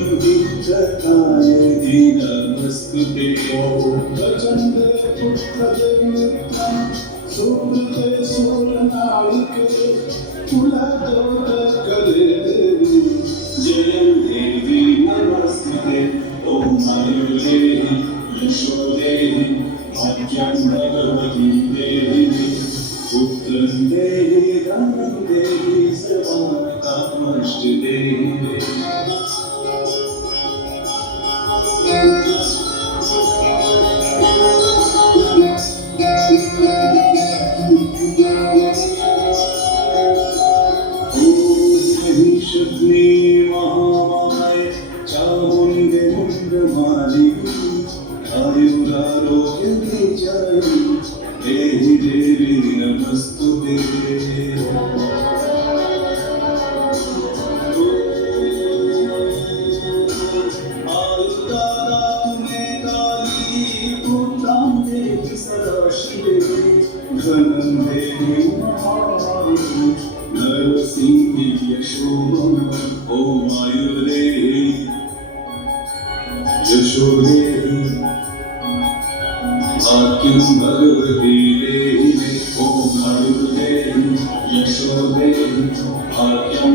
संगीतकाय नमस्तुते प्रचंड सूर्य सूरनायके कुलदोदकले जयं देवी नमस्ते ॐ मयूरे यशोदे भाग्यं भगवती देवी पुत्रं देवी धनं देवी सर्वकामश्च देवी शक्ति महामाय चामुंडे मुंडमाली आयुरारोग्य जय देवी देवी नमस्तुते आयुर्दाता तुम्हें काली पुत्रां देवी सदा शिवे धनं देवी महामारी नरसिंहि यशोमन ॐ आयुर्दे यशोदे भाग्यं भगवती देवी ॐ आयुर्दे यशोदे भाग्यं